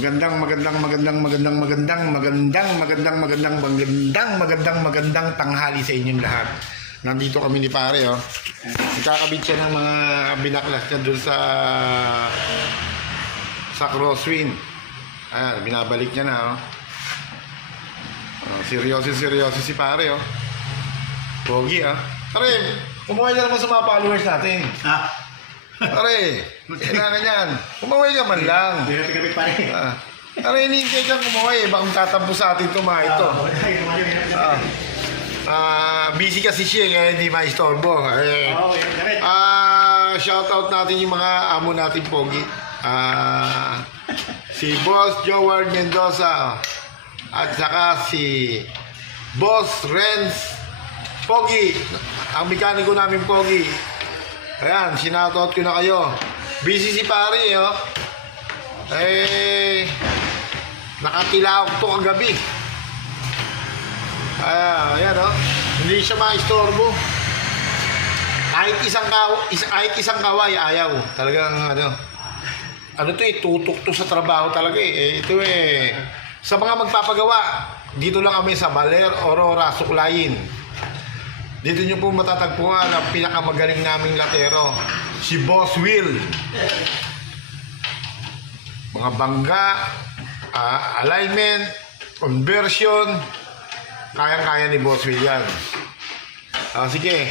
Magandang tanghali sa inyong lahat. Nandito kami ni pare, oh. Ikakabit siya ng mga binaklas niya dun sa crosswind. Ayan, binabalik niya na, oh. Seryoso si pare, oh. Pogi, ah. Pare, kumaway ka naman sa mga followers natin. Ah, Pare, kailangan yan. Kumaway ka man lang. hindi natin kapit pare. Pare, hinihintay kang kumaway. Bakang tatampo sa atin ito, mga ito. Busy kasi siya, kaya hindi maistorbo. Shoutout natin yung mga amo natin, Pogi. Si Boss Joward Mendoza. At saka si Boss Renz Pogi. Ang mekaniko namin, Pogi. Ayan, sinoutout ko na kayo. Busy si pare, oh. Nakatilaok to kagabi. Ayan, oh. Hindi siya maistorbo. Kahit isang kaway, ayaw. Talagang, ano to, tutok to sa trabaho talaga, eh. Ito, sa mga magpapagawa, dito lang kami sa Baler, Aurora, Suklayin. Dito nyo po matatagpuan ang pinakamagaling naming latero, si Boss Will. Mga bangga, alignment, conversion, kayang-kaya ni Boss Will yan. Sige,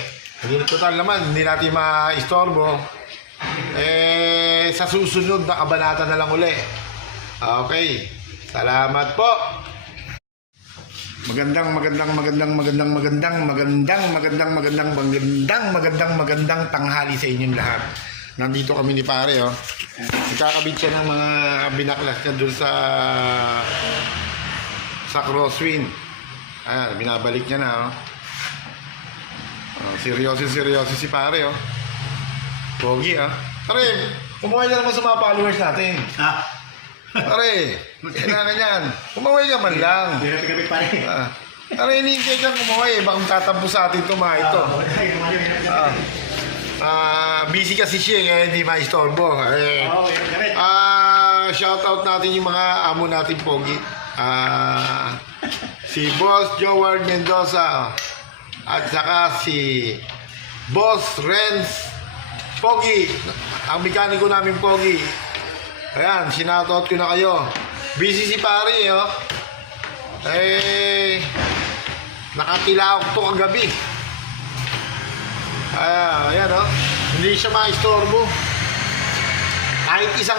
total naman, hindi natin maistorbo. Sa susunod na kabanata na lang uli. Okay, salamat po. Magandang tanghali sa inyong lahat. Nandito kami ni pare, oh. Ikakabit siya ng mga binaklas niya dun sa crosswind. Ayan, binabalik niya na, oh. Seryoso si pare, oh. Pogi, ah. Pare, kumaway ka naman sa mga followers natin. Pare, kailangan yan. Kumaway ka man lang. Hindi natin kapit pare. Pare, hinihintay kang kumaway. Bakang tatampo sa atin ito, mga ito. Busy kasi siya, kaya hindi maistorbo. Shoutout natin yung mga amo natin, Pogi. Si Boss Joward Mendoza. At saka si Boss Renz Pogi. Ang mekaniko namin, Pogi. Ayan, sinoutout ko na kayo. Busy si pare, oh. Nakatilaok to kagabi. Ayan, oh. Hindi siya maistorbo. Kahit isang